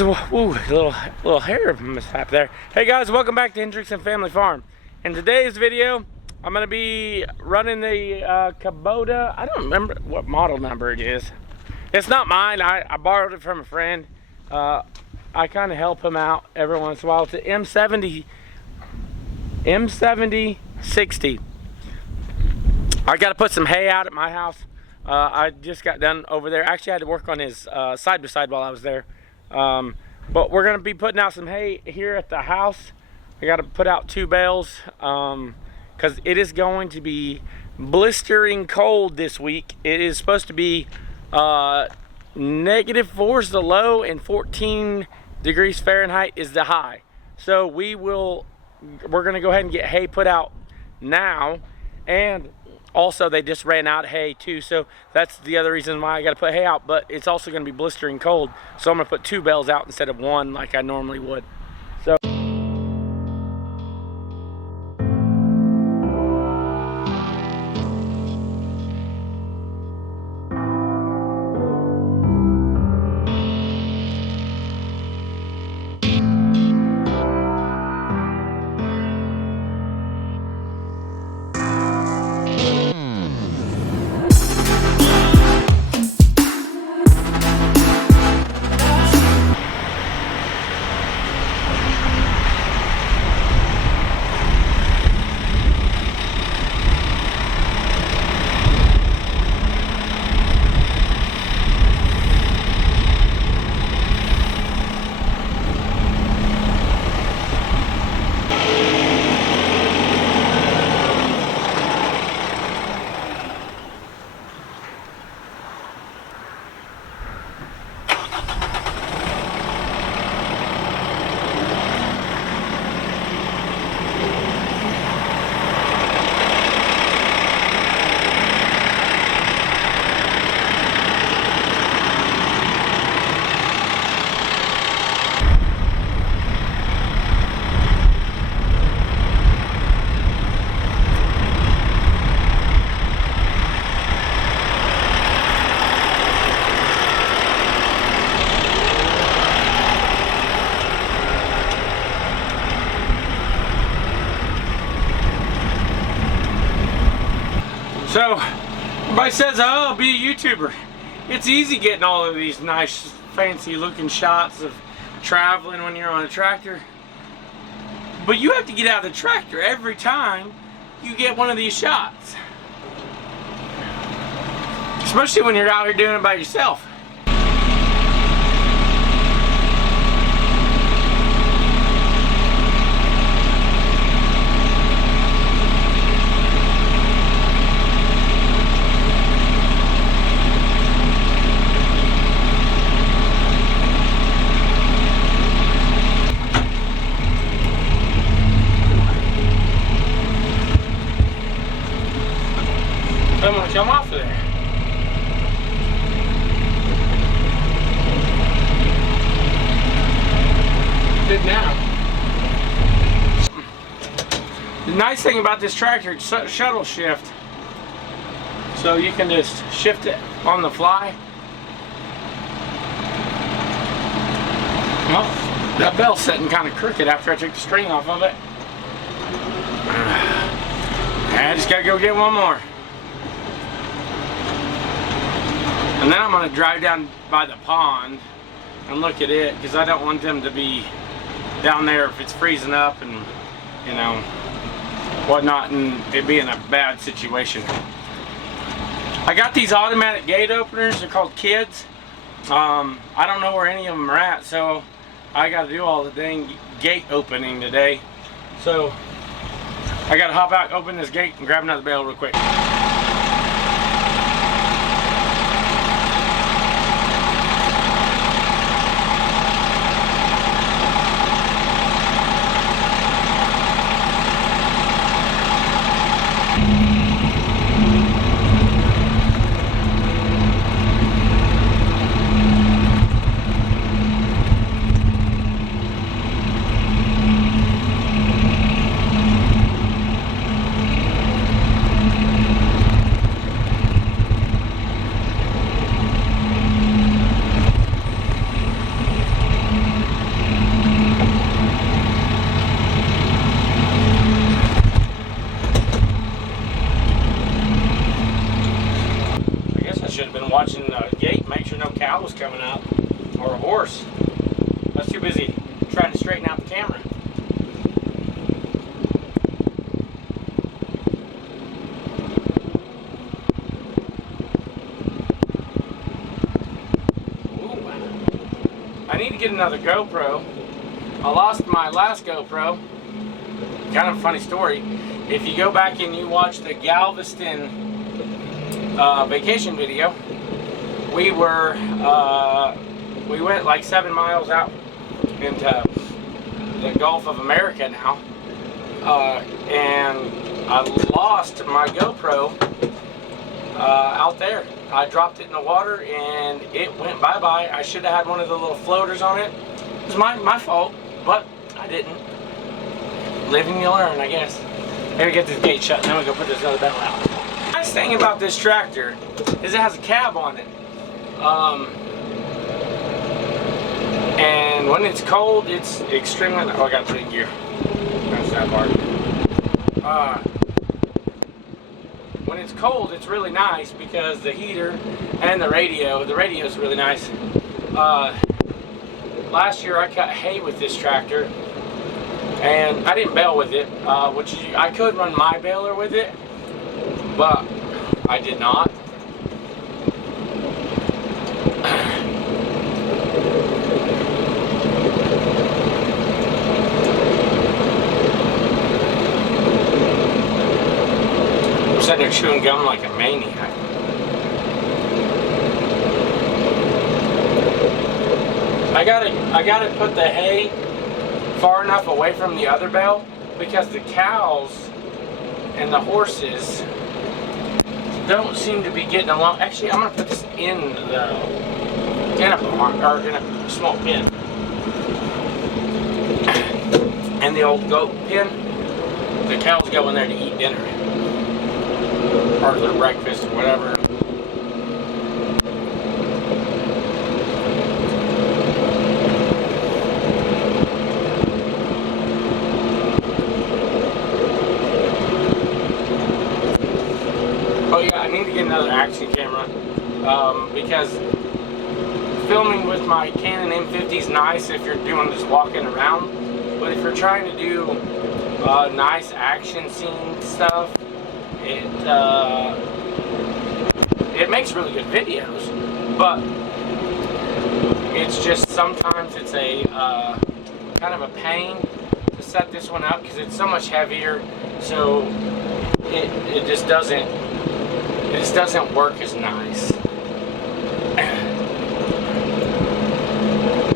Ooh, little hair mishap there. Hey guys, welcome back to Hendricks and Family Farm. In today's video, I'm gonna be running the Kubota. I don't remember what model number it is. It's not mine. I borrowed it from a friend. I kind of help him out every once in a while. It's an M7060. I got to put some hay out at my house. I just got done over there. Actually, I had to work on his side by side while I was there. But we're gonna be putting out some hay here at the house. I got to put out 2 bales because it is going to be blistering cold this week. It is supposed to be -4 is the low and 14 degrees Fahrenheit is the high. So we're gonna go ahead and get hay put out now. And also they just ran out of hay too, so that's the other reason why I got to put hay out. But it's also going to be blistering cold, so I'm going to put 2 bales out instead of 1 like I normally would. So everybody says, oh, be a YouTuber. It's easy getting all of these nice, fancy looking shots of traveling when you're on a tractor. But you have to get out of the tractor every time you get one of these shots. Especially when you're out here doing it by yourself. I'm gonna come off of there. Good now. The nice thing about this tractor, it's shuttle shift. So you can just shift it on the fly. Well, that bell's sitting kind of crooked after I took the string off of it. I just gotta go get one more. And then I'm going to drive down by the pond and look at it, because I don't want them to be down there if it's freezing up and, you know, whatnot, and it be in a bad situation. I got these automatic gate openers. They're called Kids. I don't know where any of them are at, so I got to do all the dang gate opening today. So I got to hop out, open this gate, and grab another bale real quick. sure no cow was coming up or a horse. I was too busy trying to straighten out the camera. I need to get another GoPro. I lost my last GoPro. Kind of a funny story. If you go back and you watch the Galveston vacation video, we went like 7 miles out into the Gulf of America now, and I lost my GoPro out there. I dropped it in the water and it went bye-bye. I should have had one of the little floaters on it. It was my fault, but I didn't. Living you learn, I guess. Maybe get this gate shut and then we go put this other bell out. The nice thing about this tractor is it has a cab on it. And when it's cold, it's extremely... Oh, I got to put it in gear. That's that part. When it's cold, it's really nice because the heater and the radio is really nice. Last year I cut hay with this tractor and I didn't bale with it, which I could run my baler with it, but I did not. Sitting there chewing gum like a maniac. I gotta put the hay far enough away from the other bale because the cows and the horses don't seem to be getting along. Actually, I'm gonna put this in a barn, or in a small pen. And the old goat pen, the cows go in there to eat dinner. Part of their breakfast or whatever. Oh yeah, I need to get another action camera because filming with my Canon M50 is nice if you're doing just walking around, but if you're trying to do nice action scene stuff, it makes really good videos, but it's just sometimes it's a kind of a pain to set this one up because it's so much heavier, so it just doesn't work as nice.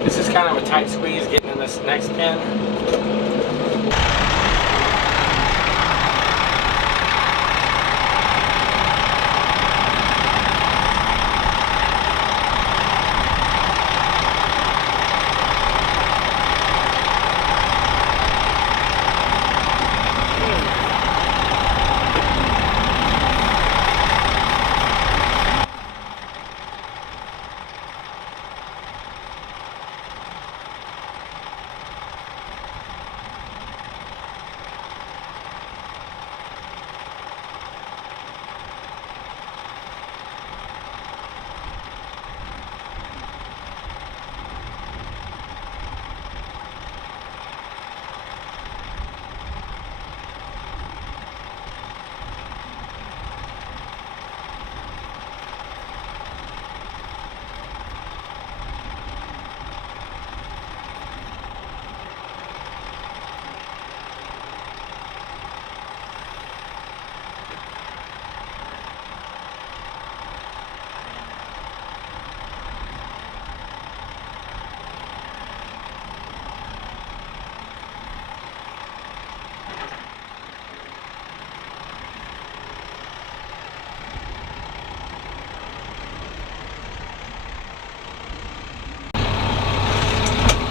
This is kind of a tight squeeze getting in this next pin.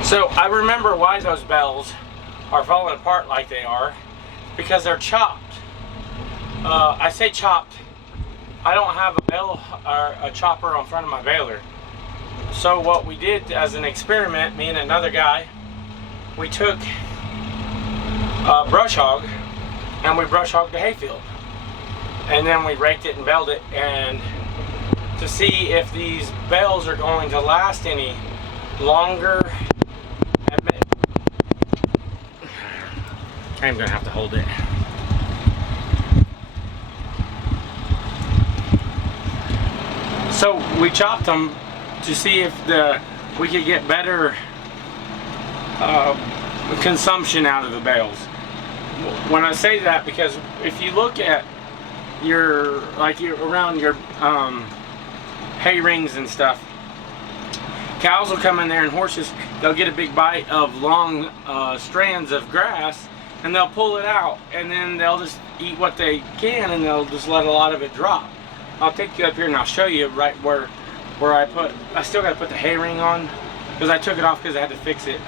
So I remember why those bells are falling apart like they are, because they're chopped. I say chopped. I don't have a bell or a chopper on front of my baler. So what we did as an experiment, me and another guy, we took a brush hog and we brush hogged the hayfield. And then we raked it and baled it, and to see if these bales are going to last any longer. I'm gonna have to hold it. So we chopped them to see if we could get better consumption out of the bales. When I say that, because if you look at around your hay rings and stuff, cows will come in there and horses, they'll get a big bite of long strands of grass and they'll pull it out, and then they'll just eat what they can and they'll just let a lot of it drop. I'll take you up here and I'll show you right where I still got to put the hay ring on because I took it off because I had to fix it.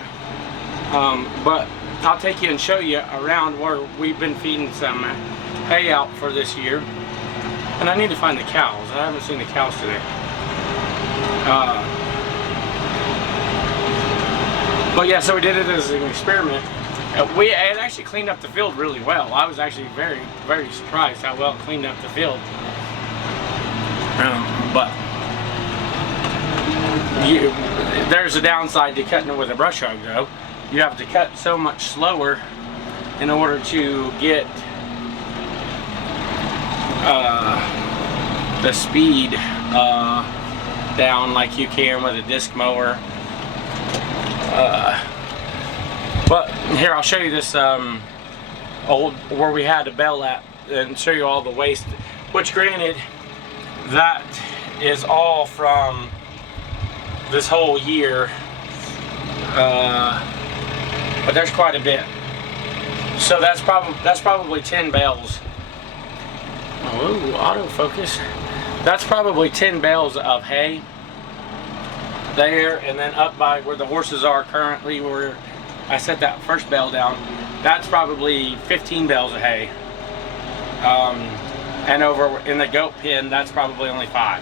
But I'll take you and show you around where we've been feeding some hay out for this year. And I need to find the cows. I haven't seen the cows today. But yeah, so we did it as an experiment. We had actually cleaned up the field really well. I was actually very, very surprised how well it cleaned up the field. But there's a downside to cutting it with a brush hog though. You have to cut so much slower in order to get the speed down like you can with a disc mower. But here, I'll show you this old where we had a bale at and show you all the waste, which granted that is all from this whole year, but there's quite a bit. So that's probably 10 bales. Oh, autofocus. That's probably 10 bales of hay there, and then up by where the horses are currently, where I set that first bale down, that's probably 15 bales of hay. And over in the goat pen, that's probably only 5.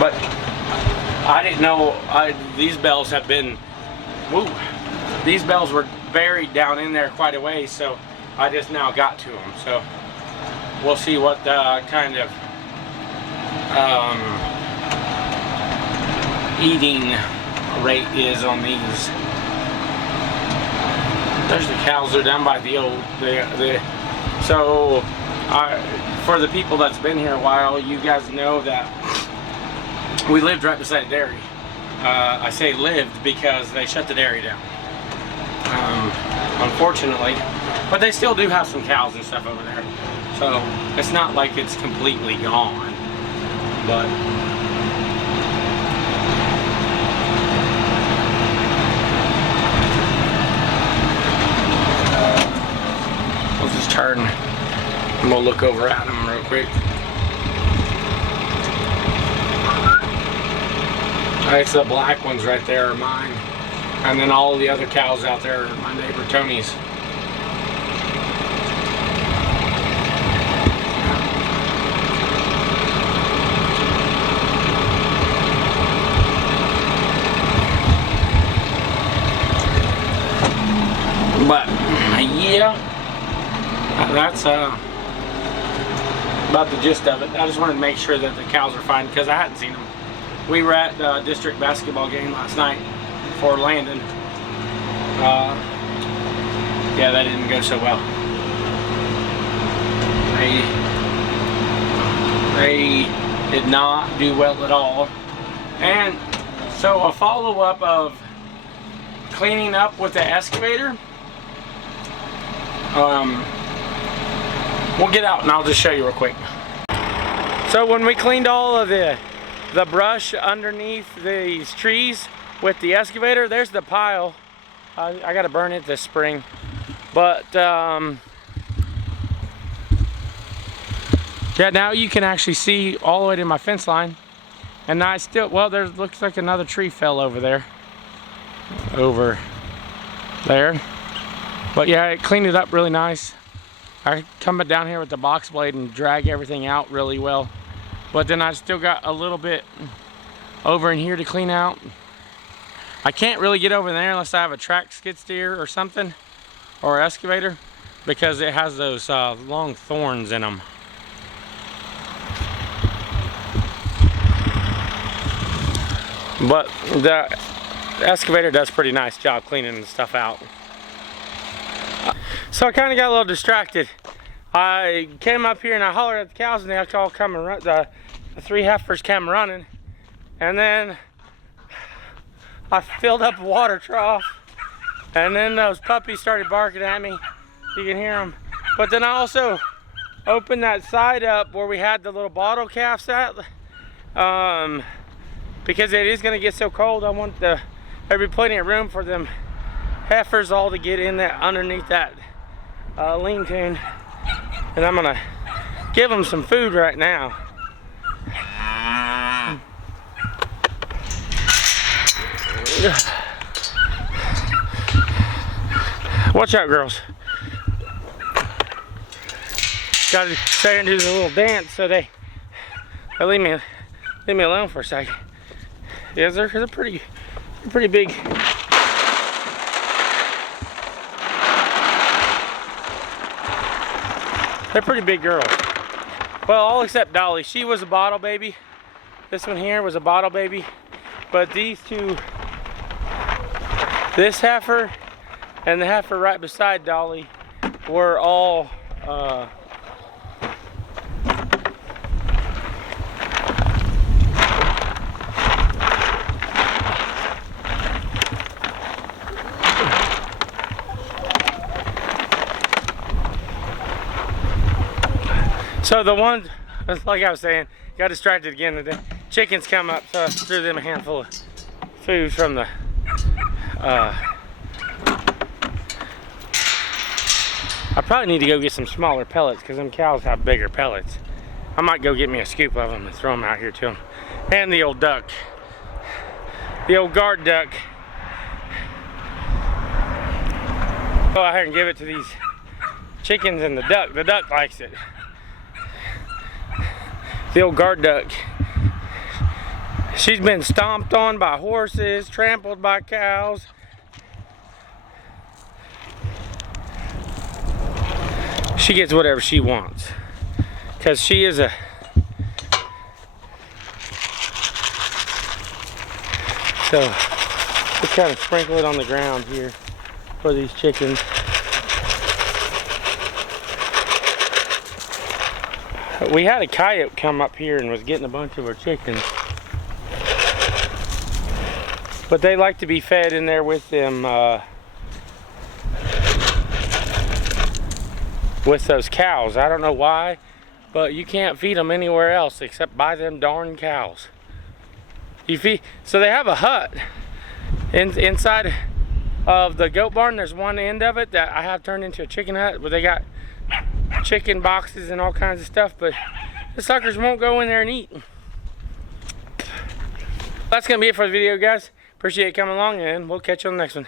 But I didn't know these bales have been, these bales were buried down in there quite a ways, so I just now got to them. So we'll see what the kind of eating rate is on these. There's the cows. They're down by the old so for the people that's been here a while, you guys know that we lived right beside a dairy. I say lived because they shut the dairy down, unfortunately, but they still do have some cows and stuff over there, so it's not like it's completely gone. But we'll just turn and we'll look over at them real quick. It's the black ones right there are mine, and then all of the other cows out there are my neighbor Tony's. But yeah, that's about the gist of it. I just wanted to make sure that the cows are fine because I hadn't seen them. We were at the district basketball game last night for Landon. Yeah, that didn't go so well. They did not do well at all. And so a follow-up of cleaning up with the excavator. We'll get out and I'll just show you real quick. So when we cleaned all of the brush underneath these trees with the excavator, there's the pile. I gotta burn it this spring, but yeah, now you can actually see all the way to my fence line, and I still, well, there looks like another tree fell over there, but yeah, it cleaned it up really nice. I come down here with the box blade and drag everything out really well. But then I still got a little bit over in here to clean out. I can't really get over there unless I have a track skid steer or something, or excavator, because it has those long thorns in them. But the excavator does a pretty nice job cleaning the stuff out. So I kind of got a little distracted. I came up here and I hollered at the cows and they all come and run. The 3 heifers came running, and then I filled up a water trough, and then those puppies started barking at me. You can hear them. But then I also opened that side up where we had the little bottle calves at, because it is going to get so cold. I want there be plenty of room for them heifers all to get in there underneath that lean-to, and I'm gonna give them some food right now. Watch out, girls. Gotta stay and do the little dance so they leave me alone for a second. Yeah, they're pretty big. They're pretty big girls. Well, all except Dolly. She was a bottle baby. This one here was a bottle baby. But these two, this heifer and the heifer right beside Dolly, were all so the ones, like I was saying, got distracted again. The chickens come up, so I threw them a handful of food from the I probably need to go get some smaller pellets because them cows have bigger pellets. I might go get me a scoop of them and throw them out here to them. And the old duck, the old guard duck. Go out here and give it to these chickens and the duck. The duck likes it. The old guard duck. She's been stomped on by horses, trampled by cows. She gets whatever she wants, because she is a so just kind of sprinkle it on the ground here for these chickens. We had a coyote come up here and was getting a bunch of our chickens, but they like to be fed in there with them with those cows. I don't know why, but you can't feed them anywhere else except by them darn cows. So they have a hut inside of the goat barn. There's one end of it that I have turned into a chicken hut where they got chicken boxes and all kinds of stuff, but the suckers won't go in there and eat. That's gonna be it for the video, guys. Appreciate you coming along, and we'll catch you on the next one.